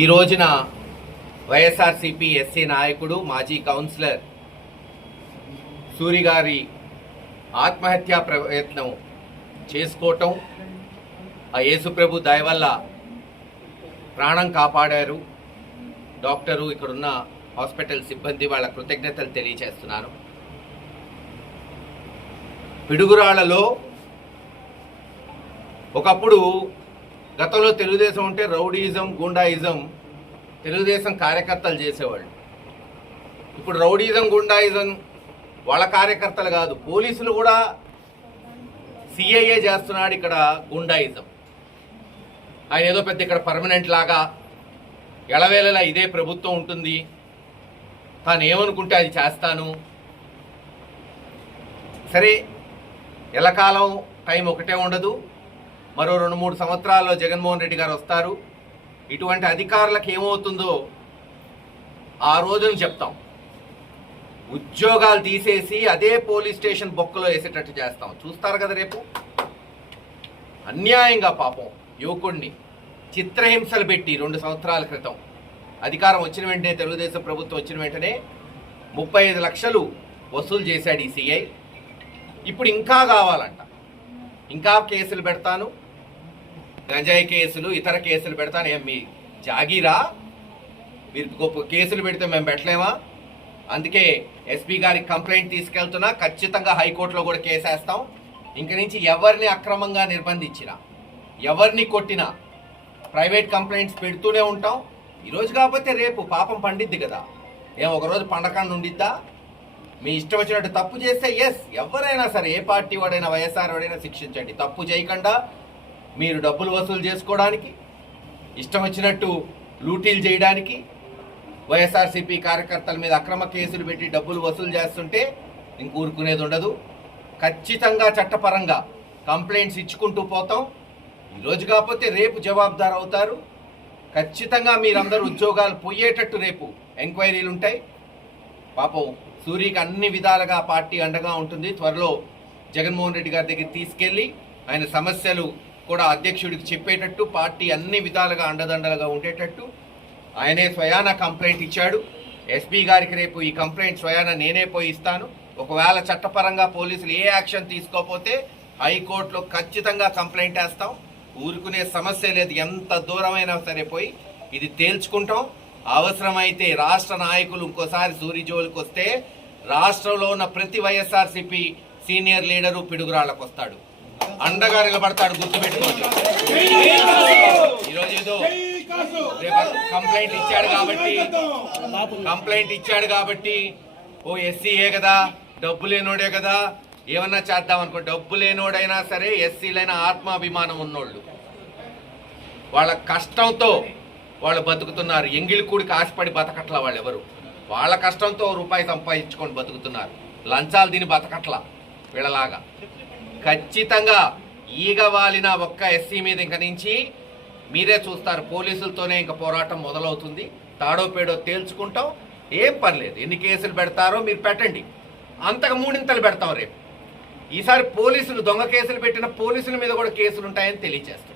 ఈ రోజున వైఎస్ఆర్సీపీ ఎస్సీ నాయకుడు మాజీ కౌన్సిలర్ సూరి గారి ఆత్మహత్యా ప్రయత్నం చేసుకోవటం, ఆ యేసుప్రభు దయ వల్ల ప్రాణం కాపాడారు. డాక్టరు, ఇక్కడున్న హాస్పిటల్ సిబ్బంది వాళ్ళ కృతజ్ఞతలు తెలియజేస్తున్నాను. పిడుగురాళ్లలో ఒకప్పుడు గతంలో తెలుగుదేశం ఉంటే రౌడీయిజం, గుండాయిజం తెలుగుదేశం కార్యకర్తలు చేసేవాళ్ళు. ఇప్పుడు రౌడీయిజం, గుండాయిజం వాళ్ళ కార్యకర్తలు కాదు, పోలీసులు కూడా సిఐఏ చేస్తున్నాడు ఇక్కడ గుండాయిజం. ఆయన ఏదో పెద్ద ఇక్కడ పర్మనెంట్ లాగా ఎళవేళలా ఇదే ప్రభుత్వం ఉంటుంది, తాను ఏమనుకుంటే అది చేస్తాను. సరే, ఎల్లకాలం టైం ఒకటే ఉండదు. మరో 2-3 సంవత్సరాల్లో జగన్మోహన్ రెడ్డి గారు వస్తారు. ఇటువంటి అధికారులకు ఏమవుతుందో ఆ రోజున చెప్తాం. ఉద్యోగాలు తీసేసి అదే పోలీస్ స్టేషన్ బొక్కలో వేసేటట్టు చేస్తాం. చూస్తారు కదా రేపు. అన్యాయంగా పాపం యువకుడిని చిత్రహింసలు పెట్టి 2 సంవత్సరాల క్రితం అధికారం వచ్చిన వెంటనే, తెలుగుదేశం ప్రభుత్వం వచ్చిన వెంటనే 35 లక్షలు వసూలు చేశాడు ఈ సిఐ. ఇప్పుడు ఇంకా కావాలంట, ఇంకా కేసులు పెడతాను, గంజాయి కేసులు, ఇతర కేసులు పెడతాను. ఏం మీ జాగీరా? మీరు గొప్ప కేసులు పెడితే మేము పెట్టలేమా? అందుకే ఎస్పీ గారికి కంప్లైంట్ తీసుకెళ్తున్నా. ఖచ్చితంగా హైకోర్టులో కూడా కేసేస్తాం. ఇంక నుంచి ఎవరిని అక్రమంగా నిర్బంధించినా, ఎవరిని కొట్టినా ప్రైవేట్ కంప్లైంట్స్ పెడుతూనే ఉంటాం. ఈరోజు కాకపోతే రేపు పాపం పండిద్ది కదా. ఒకరోజు పండగ ఉండిద్దా? మీ ఇష్టం వచ్చినట్టు తప్పు చేస్తే ఎవరైనా సరే, ఏ పార్టీ వాడైనా, వైఎస్ఆర్ వాడైనా శిక్షించండి. తప్పు చేయకుండా మీరు డబ్బులు వసూలు చేసుకోవడానికి, ఇష్టం వచ్చినట్టు లూటీలు చేయడానికి, వైఎస్ఆర్సీపీ కార్యకర్తల మీద అక్రమ కేసులు పెట్టి డబ్బులు వసూలు చేస్తుంటే ఇంక ఊరుకునేది ఉండదు. ఖచ్చితంగా చట్టపరంగా కంప్లైంట్స్ ఇచ్చుకుంటూ పోతాం. ఈరోజు కాకపోతే రేపు జవాబుదారు అవుతారు. ఖచ్చితంగా మీరందరూ ఉద్యోగాలు పోయేటట్టు రేపు ఎంక్వైరీలు ఉంటాయి. పాపం సూరికి అన్ని విధాలుగా పార్టీ అండగా ఉంటుంది. త్వరలో జగన్మోహన్ రెడ్డి గారి దగ్గర తీసుకెళ్లి ఆయన సమస్యలు కూడా అధ్యక్షుడికి చెప్పేటట్టు, పార్టీ అన్ని విధాలుగా అండదండలుగా ఉండేటట్టు ఆయనే స్వయాన కంప్లైంట్ ఇచ్చాడు. ఎస్పీ గారికి రేపు ఈ కంప్లైంట్ స్వయాన నేనే పోయి ఇస్తాను. ఒకవేళ చట్టపరంగా పోలీసులు ఏ యాక్షన్ తీసుకోకపోతే హైకోర్టులో ఖచ్చితంగా కంప్లైంట్ వేస్తాం. ఊరుకునే సమస్య లేదు. ఎంత దూరమైనా సరే పోయి ఇది తేల్చుకుంటాం. అవసరమైతే రాష్ట్ర నాయకులు ఇంకోసారి సూరి జోలికి వస్తే రాష్ట్రంలో ఉన్న ప్రతి వైఎస్ఆర్సీపీ సీనియర్ లీడరు పిడుగురాళ్లకు వస్తాడు, అండగా నిలబడతాడు. గుర్తుపెట్టుకోండి. ఈరోజు ఏదో కంప్లైంట్ ఇచ్చాడు కాబట్టి ఓ ఎస్సీయే కదా, డబ్బు లేనోడే కదా, ఏమన్నా చేద్దాం అనుకో. డబ్బు లేనోడైనా సరే, ఎస్సీలైనా ఆత్మాభిమానం ఉన్నోళ్ళు, వాళ్ళ కష్టంతో వాళ్ళు బతుకుతున్నారు. ఎంగిలికూడికి ఆశపడి బతకట్ల వాళ్ళు ఎవరు. వాళ్ళ కష్టంతో రూపాయి సంపాదించుకొని బతుకుతున్నారు. లంచాలు తిని బతకట్ల వీళ్ళలాగా. ఖచ్చితంగా ఈగ వాలిన ఒక్క ఎస్సీ మీద ఇంక నుంచి మీరే చూస్తారు. పోలీసులతోనే ఇంక పోరాటం మొదలవుతుంది. తాడో పేడో తేల్చుకుంటాం. ఏం పర్లేదు, ఎన్ని కేసులు పెడతారో మీరు పెట్టండి, అంతకు 3 పెడతాం రేపు. ఈసారి పోలీసులు దొంగ కేసులు పెట్టిన పోలీసుల మీద కూడా కేసులు ఉంటాయని తెలియజేస్తారు.